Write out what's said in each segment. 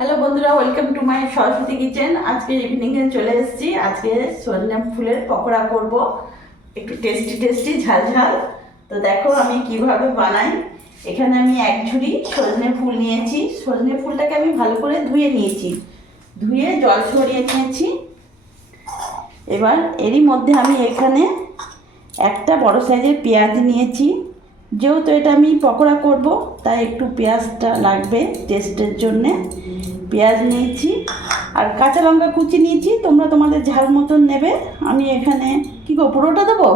Hello বন্ধুরা, welcome to my Saraswati kitchen. আজকে ইভিনিংয়ে চলে এসেছি। আজকে সজনে ফুলের পকোড়া করব, একটু টেস্টি টেস্টি ঝাল ঝাল। তো দেখো আমি কিভাবে বানাই। এখানে আমি এক ঝুড়ি সজনে ফুল নিয়েছি। সজনে ফুলটাকে আমি ভালো করে ধুয়ে নিয়েছি, ধুয়ে জল ছড়িয়ে নিয়েছি। এবার এরই মধ্যে আমি এখানে একটা বড় সাইজের পেঁয়াজ নিয়েছি। যেহেতু এটা আমি পকোড়া করব, তাই একটু পেঁয়াজটা লাগবে টেস্টের জন্যে। পেঁয়াজ নিয়েছি আর কাঁচা লঙ্কা কুচি নিয়েছি, তোমরা তোমাদের ঝাল মতন নেবে। আমি এখানে কী গো, পুরোটা দেবো?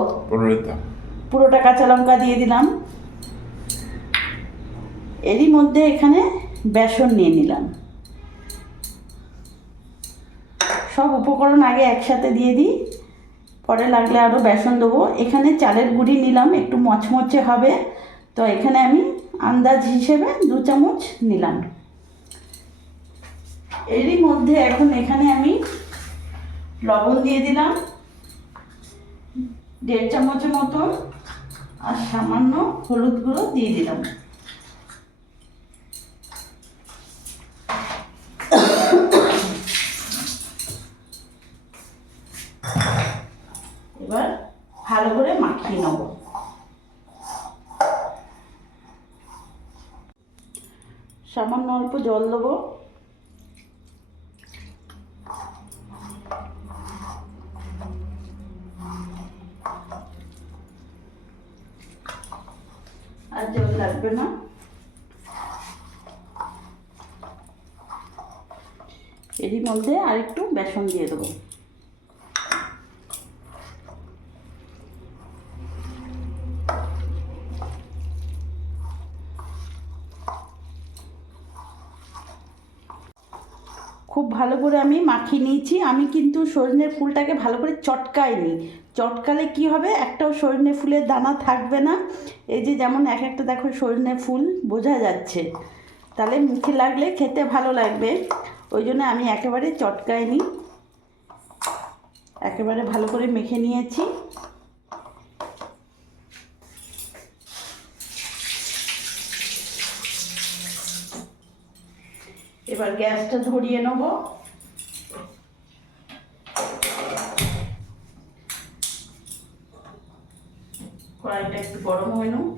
পুরোটা কাঁচা লঙ্কা দিয়ে দিলাম। এরই মধ্যে এখানে বেসন নিয়ে নিলাম। সব উপকরণ আগে একসাথে দিয়ে দিই, পরে লাগলে আরও বেসন দেবো। এখানে চালের গুঁড়ি নিলাম, একটু মচমচে হবে, তো এখানে আমি আন্দাজ হিসেবে 2 চামচ নিলাম। এরই মধ্যে এখন এখানে আমি লবণ দিয়ে দিলাম 1.5 চামচের মতন, আর সামান্য হলুদ গুঁড়ো দিয়ে দিলাম। এবার ভালো করে মাখিয়ে নেব। সামান্য অল্প জল দেবো। আর জল লাগবে না। এরই মধ্যে আর একটু বেসন দিয়ে দেবো। খুব ভালো করে আমি মাখিয়ে নিয়েছি। আমি কিন্তু সজনের ফুলটাকে ভালো করে চটকাইনি। চটকালে কি হবে, একটাও সজনে ফুলের দানা থাকবে না। এই যে যেমন এক একটা দেখো সজনে ফুল বোঝা যাচ্ছে, তাহলে মুখে লাগলে খেতে ভালো লাগবে। ওই জন্য আমি একেবারে চটকাইনি, একেবারে ভালো করে মেখে নিয়েছি। এবার গ্যাসটা ধরিয়ে নেব। কড়াইটা একটু গরম হয়ে নুক।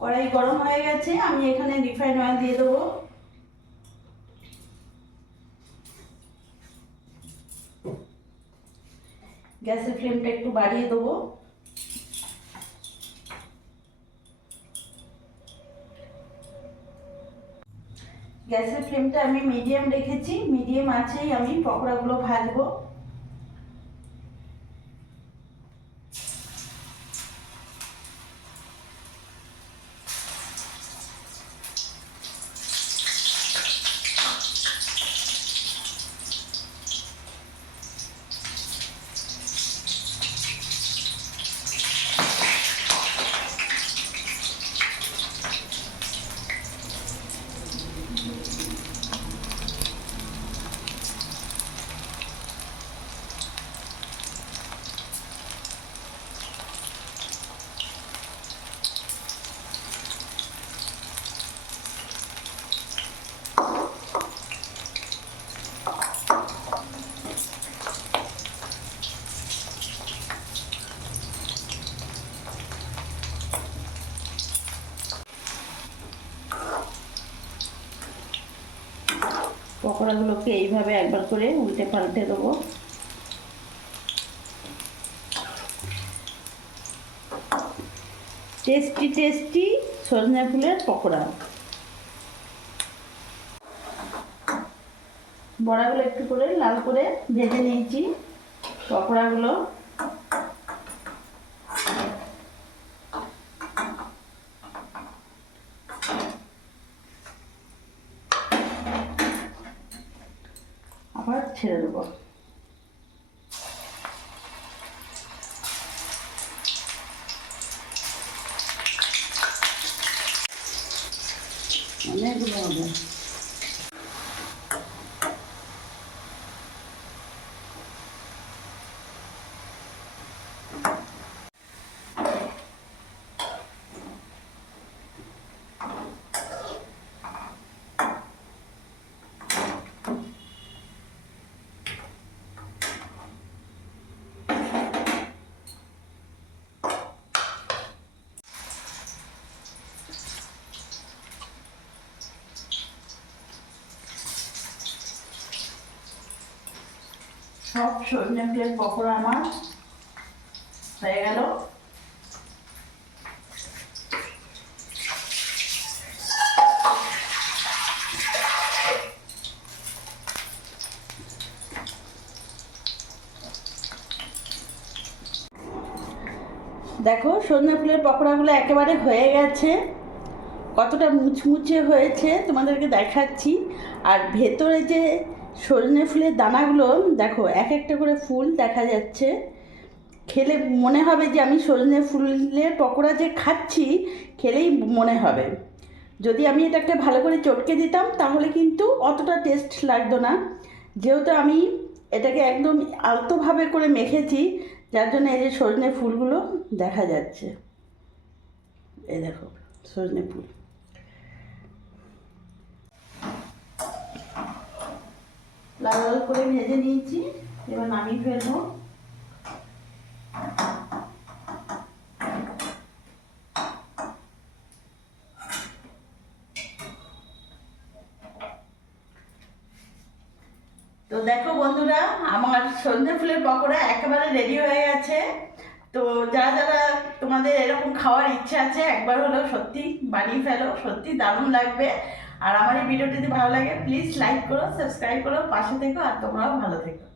কড়াই গরম হয়ে গেছে, আমি এখানে রিফাইন অয়েল দিয়ে দেবো। গ্যাসের ফ্লেমটা একটু বাড়িয়ে দেবো। গ্যাসের ফ্লেমটা আমি মিডিয়াম রেখেছি, মিডিয়াম আঁচেই আমি পকোড়াগুলো ভাজবো। পকোড়াগুলোকে এইভাবে একবার করে উল্টে পাল্টে দেবো। টেস্টি টেস্টি সজনে ফুলের পকোড়া। বড়াগুলো একটু করে লাল করে ভেজে নিয়েছি। পকোড়াগুলো আবার ছেড়ে দেবো। অনেকগুলো হবে। সব সজনে ফুলের পকোড়া আমার হয়ে গেল। দেখো সজনে ফুলের পকোড়াগুলো একেবারে হয়ে গেছে, কতটা মুচমুচে হয়েছে তোমাদেরকে দেখাচ্ছি। আর ভেতরে যে সজনে ফুলের দানাগুলো দেখো, এক একটা করে ফুল দেখা যাচ্ছে। খেলে মনে হবে যে আমি সজনে ফুলের পকোড়া যে খাচ্ছি, খেলেই মনে হবে। যদি আমি এটাকে ভালো করে চটকে দিতাম তাহলে কিন্তু অতটা টেস্ট লাগতো না। যেহেতু আমি এটাকে একদম আলতোভাবে করে মেখেছি, যার জন্য এই যে সজনে ফুলগুলো দেখা যাচ্ছে। এই দেখো সজনে ফুল। লাল লাল করে ভেজে নিয়েছি, এবার নামিয়ে ফেলবো। তো দেখো বন্ধুরা, আমার সজনে ফুলের পকোড়া একেবারে রেডি হয়ে গেছে। তো যারা যারা তোমাদের এরকম খাওয়ার ইচ্ছা আছে, একবার হলেও সত্যি বানিয়ে ফেলো, সত্যি দারুণ লাগবে। আর আমার এই ভিডিওটি যদি ভালো লাগে প্লিজ লাইক করো, সাবস্ক্রাইব করো, পাশে থেকো, আর তোমরাও ভালো থেকো।